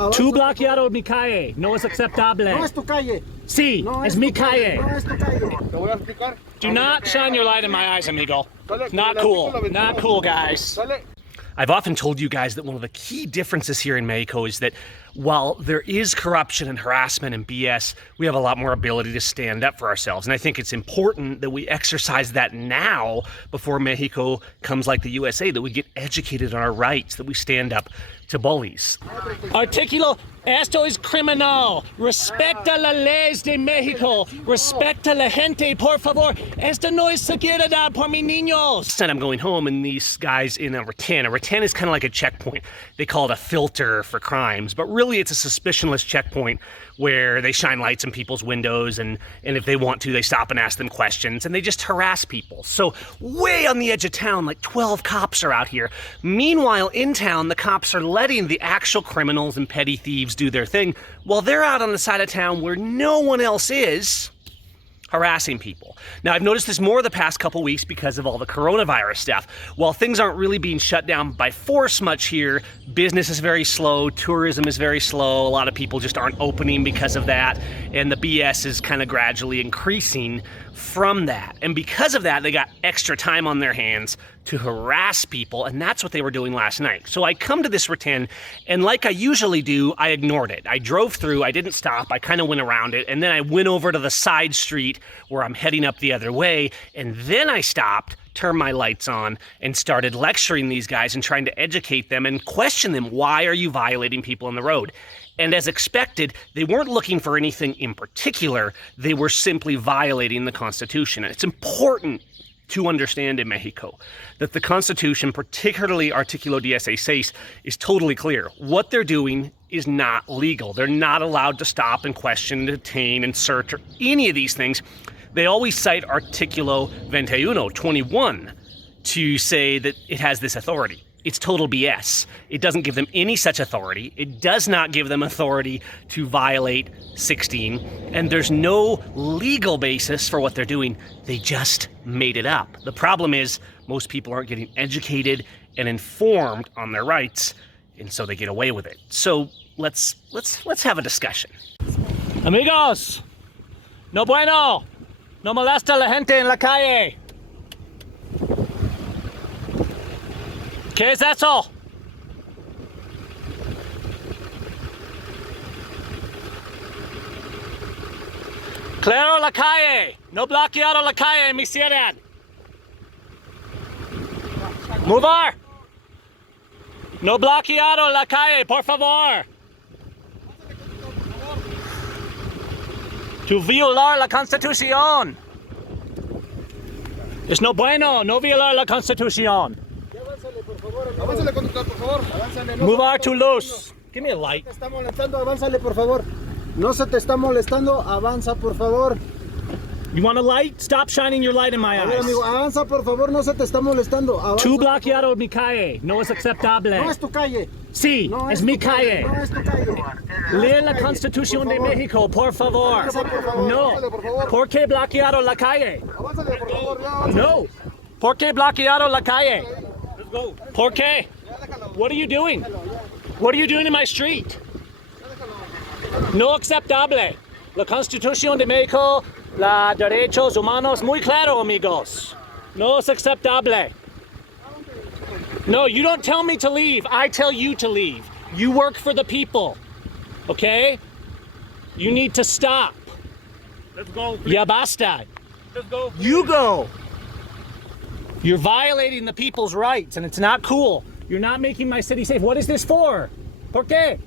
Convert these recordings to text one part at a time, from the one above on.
No, Tú bloqueado mi calle. No es aceptable. No es tu calle. Sí, No es mi calle. No es tu calle. Te voy a explicar. Do not shine your light in my eyes, amigo. Sale, Not el cool. artículo 21. Not cool, guys. Sale. I've often told you guys that one of the key differences here in Mexico is that while there is corruption and harassment and BS, we have a lot more ability to stand up for ourselves. And I think it's important that we exercise that now before Mexico comes like the USA, that we get educated on our rights, that we stand up to bullies. Artículo, esto es criminal. Respecta las leyes de México. Respecta la gente, por favor. Esta no es seguridad por mis niños. And I'm going home and these guys in a rattan. A rattan is kind of like a checkpoint. They call it a filter for crimes, but really it's a suspicionless checkpoint where they shine lights in people's windows and if they want to, they stop and ask them questions and they just harass people. So way on the edge of town, like 12 cops are out here. Meanwhile, in town, the cops are letting the actual criminals and petty thieves do their thing while they're out on the side of town where no one else is, harassing people. Now, I've noticed this more the past couple weeks because of all the coronavirus stuff. While things aren't really being shut down by force much here, business is very slow, tourism is very slow, a lot of people just aren't opening because of that, and the BS is kind of gradually increasing from that. And because of that, they got extra time on their hands to harass people, and that's what they were doing last night. So I come to this rattan, and like I usually do, I ignored it. I drove through, I didn't stop, I kind of went around it, and then I went over to the side street where I'm heading up the other way, and then I stopped, turned my lights on, and started lecturing these guys and trying to educate them and question them. Why are you violating people on the road? And as expected, they weren't looking for anything in particular. They were simply violating the Constitution. And it's important to understand in Mexico that the Constitution, particularly Artículo 16, is totally clear. What they're doing is not legal. They're not allowed to stop and question, detain, and search, or any of these things. They always cite Artículo 21 to say that it has this authority. It's total BS. It doesn't give them any such authority. It does not give them authority to violate 16, and there's no legal basis for what they're doing. They just made it up. The problem is most people aren't getting educated and informed on their rights, and so they get away with it. So let's have a discussion. Amigos, no bueno. No molesta a la gente en la calle. ¿Qué es eso? Claro la calle. No bloqueado la calle en mi ciudad. Mover. No bloqueado la calle, por favor. To violar la Constitución. Es no bueno, no violar la Constitución. Avánzale, conductor, por favor. Avánzale. No, Move to loose. Give me a light. No se te está molestando, avánzale, por favor. No se te está molestando, avanza, por favor. You want a light? Stop shining your light in my A ver, eyes. amigo, avanza, por favor, no se te está molestando. Avanza. Tú bloqueado mi calle. No es aceptable. No es tu calle. Sí, No es tu mi calle. No es tu calle. Lee la Constitución de México, por favor. Avanza, por favor. No. Avánzale, por favor. ¿Por qué bloqueado la calle? Avánzale, por favor. Ya, avánzale. No. ¿Por qué bloqueado la calle? ¿Por qué? What are you doing? What are you doing in my street? No aceptable. La Constitución de México, los derechos humanos, muy claro, amigos. No es aceptable. No, you don't tell me to leave. I tell you to leave. You work for the people. Okay? You need to stop. Let's go. Ya basta. Let's go. You go. You're violating the people's rights, and it's not cool. You're not making my city safe. What is this for? ¿Por qué?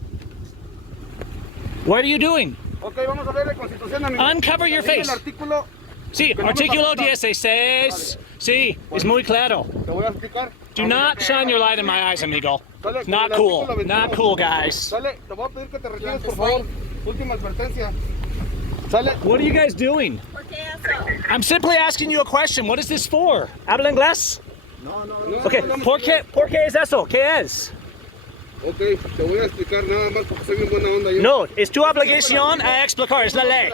What are you doing? Ok, vamos a ver la Constitución, amigo. Uncover your face. El artículo, Sí, Artículo 16. Sí, es muy claro. te voy a explicar. Do not shine your light in my eyes, amigo. Sale, It's not el cool. artículo 21. Not cool, guys. Sale, te voy a pedir que te retires, por favor. Última advertencia. Sale. What are you guys doing? I'm simply asking you a question. What is this for? ¿Habla inglés? No, no, No, Okay, no, no, ¿por qué es eso? ¿Qué es? Ok, te voy a explicar nada más porque soy bien buena onda. Yo. No, es tu obligación a explicar, es la ley.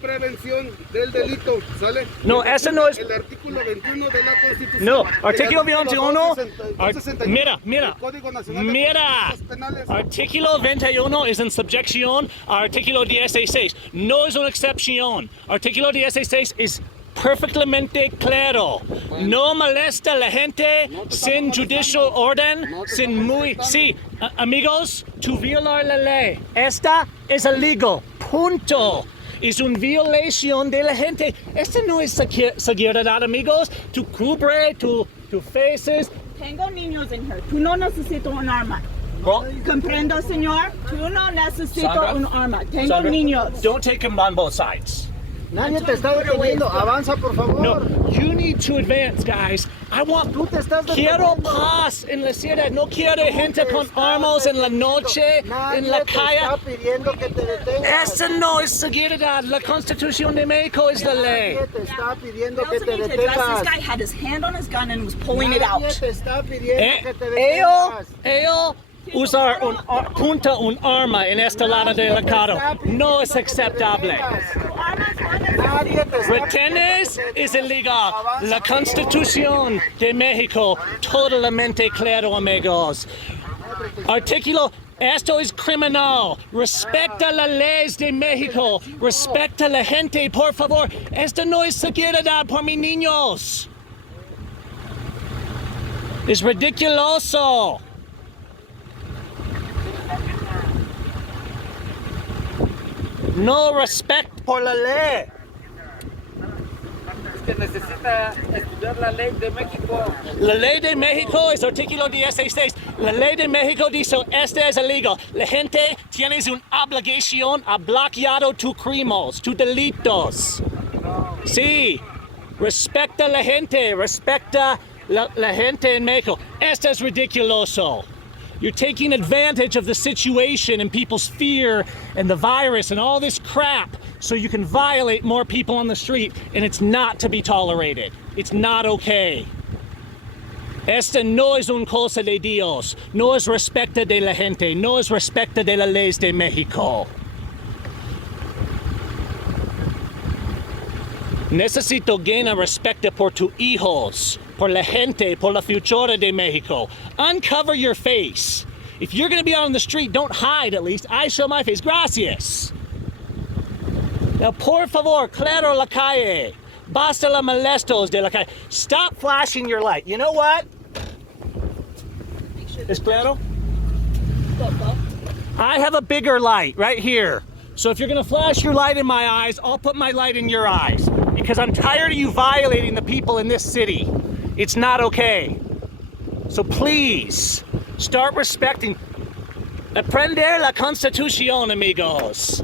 prevención del delito, ¿sale? No, eso no es... El artículo 21 de la Constitución. No, el artículo 21... 261 Mira, del Código Nacional de mira. Procedimientos Penales. Artículo 21 es en subyección a artículo 16. No es una excepción. Artículo 16 es perfectamente claro. No molesta a la gente sin judicial orden, sin muy... Sí, amigos, tú violar la ley. Esta es illegal. Punto. Es una violación de la gente. Esta no es seguridad, amigos. Tú cubre tu faces. Tengo niños en here. Tú no necesitas un arma. Comprendo, señor. Tú no necesitas un arma. Tengo Sandra, niños. don't take him on both sides. Nadie te está deteniendo. Avanza, por favor. No, you need to advance, guys. I want... Tú te estás Quiero deteniendo. paz en la ciudad. No quiero gente con armas en la noche, en la Nadie te calle. está pidiendo que te detengas. Esa no es seguridad. La Constitución de México es la ley. Nadie te está pidiendo We que also te need to address detengas. this guy had his hand on his gun and was pulling it out. Nadie te está pidiendo que te Ellos detengas. usar punta un arma en este lado del carro. No es aceptable. Nadie te está Retenes es ilegal. La Constitución de México, totalmente claro, amigos. Artículo, esto es criminal. Respecta las leyes de México. Respecta a la gente, por favor. Esto no es seguridad por mis niños. Es ridiculoso. No respect por la ley. Es que necesita estudiar la ley de México. La ley de México es artículo 16. La ley de México dice este es ilegal. La gente tiene una obligación a bloquear tus crímenes, tus delitos. Sí, respecta a la gente, respecta la gente en México. Esto es ridiculoso. You're taking advantage of the situation and people's fear and the virus and all this crap so you can violate more people on the street, and it's not to be tolerated. It's not okay. Esta no es una cosa de Dios. No es respecto de la gente. No es respecto de las leyes de México. Necesito ganar respeto por tus hijos, por la gente, por la futura de México. Uncover your face. If you're going to be out on the street, don't hide at least. I show my face. Gracias. Now, por favor, claro la calle. Basta la molestos de la calle. Stop flashing your light. You know what? ¿Es claro? I have a bigger light right here. So if you're going to flash your light in my eyes, I'll put my light in your eyes. Because I'm tired of you violating the people in this city. It's not okay. So please, start respecting. Aprender la Constitución, amigos.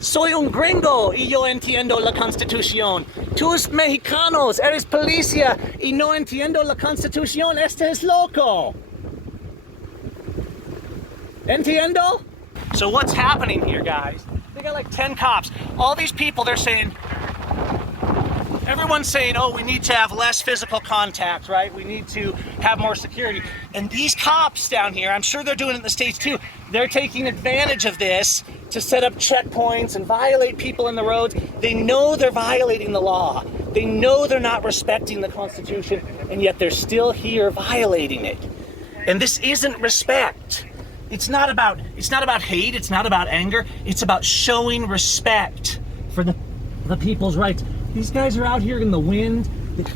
Soy un gringo y yo entiendo la Constitución. Tú mexicanos, eres policía y no entiendo la Constitución. Este es loco. Entiendo? So what's happening here, guys? They got like 10 cops. All these people, they're saying, everyone's saying, oh, we need to have less physical contact, right? We need to have more security. And these cops down here, I'm sure they're doing it in the States too, they're taking advantage of this to set up checkpoints and violate people in the roads. They know they're violating the law. They know they're not respecting the Constitution, and yet they're still here violating it. And this isn't respect. It's not about hate, it's not about anger, it's about showing respect for the people's rights. These guys are out here in the wind.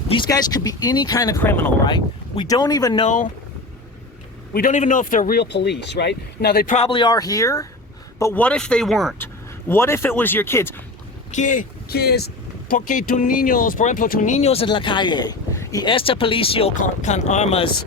These guys could be any kind of criminal, right? We don't even know if they're real police, right? Now they probably are here, but what if they weren't? What if it was your kids? Porque tus niños, por ejemplo, tus niños en la calle y esta policía con armas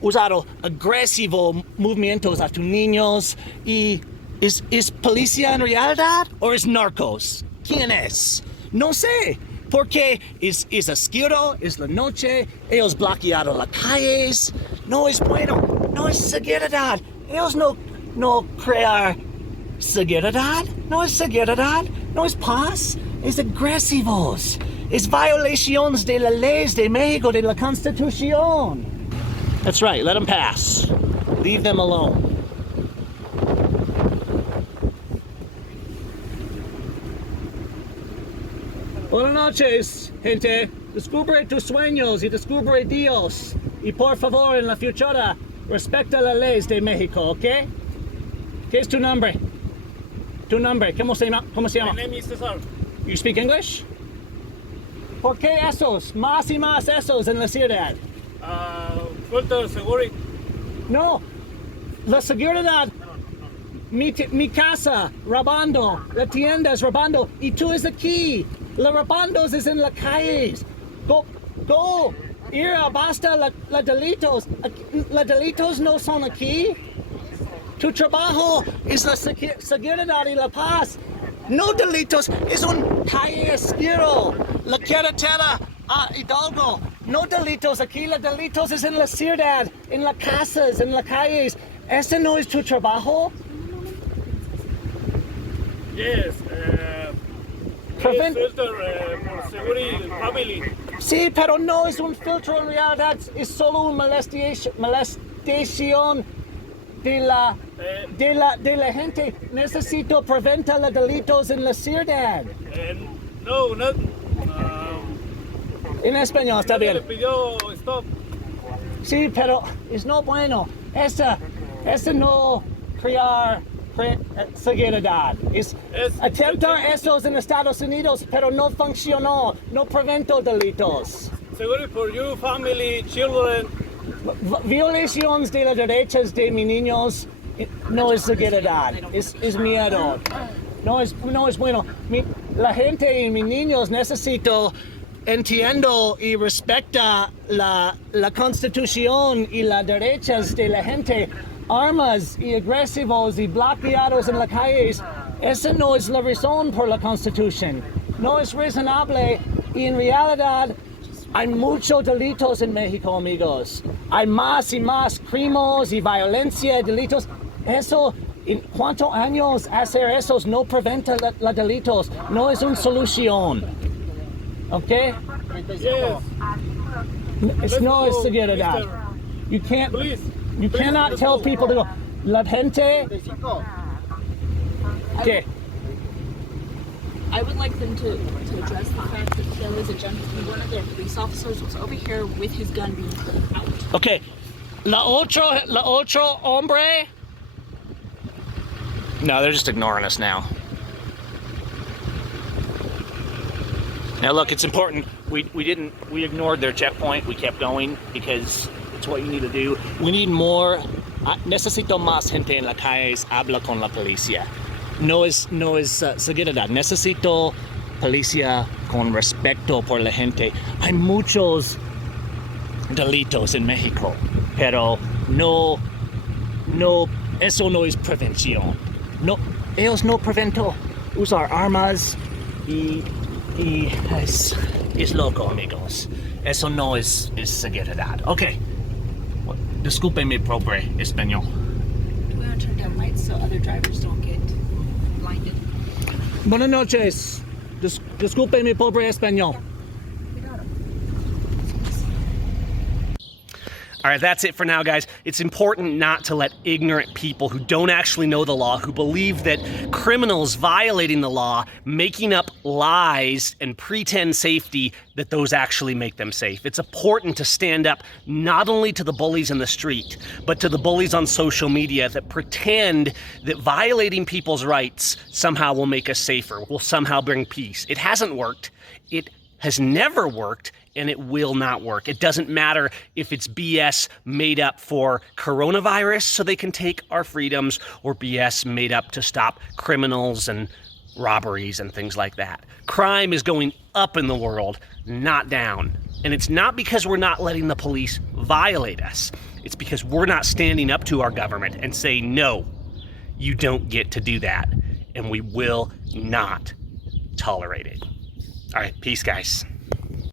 usado agresivo movimientos a tus niños y ¿es policía en realidad o es narcos? ¿Quién es? No sé, porque es oscuro, es la noche, ellos bloquearon las calles, no es bueno, no es seguridad, ellos no crear seguridad, no es seguridad, no es paz, es agresivos, es violaciones de las leyes de México, de la Constitución. That's right, let them pass. Leave them alone. Buenas noches, gente. Descubre tus sueños y descubre Dios. Y por favor, en la futura, respecta las leyes de México, ¿ok? ¿Qué es tu nombre? Tu nombre, ¿cómo se llama? My name is Cesar. You speak English? ¿Por qué esos? Más y más esos en la ciudad. Filter security. No, la seguridad. Mi casa, robando. La tienda es robando. Y tú es aquí. La robando es en la calle. Go. Ir basta la delitos. La delitos no son aquí. Tu trabajo es la seguridad y la paz. No delitos, es un calle oscuro. La carretera a Hidalgo. No delitos aquí, los delitos es en la ciudad, en las casas, en las calles. ¿Ese no es tu trabajo? Yes. Prevent- Filter for security family. Sí, pero no es un filtro en realidad, es solo una molestación de la gente. Necesito preventar los delitos en la ciudad. No, not. En español, está Le bien. pidió stop. Sí, pero es no bueno. Ese no crear seguridad. Es atentar esos en Estados Unidos, pero no funcionó. No preventó delitos. Security for you, family, children. Violaciones de los derechos de mis niños no es seguridad, es miedo. No es bueno. La gente y mis niños entiendo y respeta la Constitución y los derechos de la gente. Armas y agresivos y bloqueados en las calles, esa no es la razón por la Constitución. No es razonable y en realidad hay muchos delitos en México, amigos. Hay más y más crímenes y violencia, delitos. Eso, ¿en cuántos años hacer eso no preventa los delitos? No es una solución. ¿Ok? Yes. No es go, seguridad. mister. Please. You cannot tell people to go. La gente. ¿Qué? I would like them to address the fact that there was one of their police officers was over here with his gun being pulled out. Okay. La otro hombre. No, they're just ignoring us now. Now look, it's important. We ignored their checkpoint. We kept going because it's what you need to do. We need more. Necesito más gente en las calles. Habla con la policía. No es seguridad. Necesito policía con respeto por la gente. Hay muchos delitos en México, pero eso no es prevención. No, ellos no preventó usar armas y es loco, amigos. Eso no es seguridad. Okay. Disculpe mi pobre español. We want to turn down lights so other drivers don't get blinded. Buenas noches. Disculpe mi pobre español. All right, that's it for now, guys. It's important not to let ignorant people who don't actually know the law, who believe that criminals violating the law, making up lies and pretend safety, that those actually make them safe. It's important to stand up not only to the bullies in the street, but to the bullies on social media that pretend that violating people's rights somehow will make us safer, will somehow bring peace. It hasn't worked. It has never worked. And it will not work. It doesn't matter if it's BS made up for coronavirus so they can take our freedoms, or BS made up to stop criminals and robberies and things like that. Crime is going up in the world, not down. And it's not because we're not letting the police violate us. It's because we're not standing up to our government and saying, no, you don't get to do that. And we will not tolerate it. All right, peace, guys.